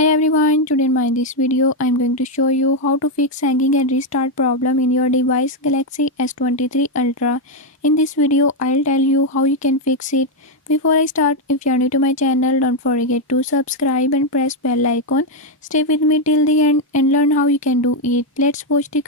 Hi everyone, today in this video I am going to show you how to fix hanging and restart problem in your device Galaxy S23 Ultra. In this video I'll tell you how you can fix it. Before I start, if you are new to my channel, don't forget to subscribe and press bell icon. Stay with me till the end and learn how you can do it. Let's watch the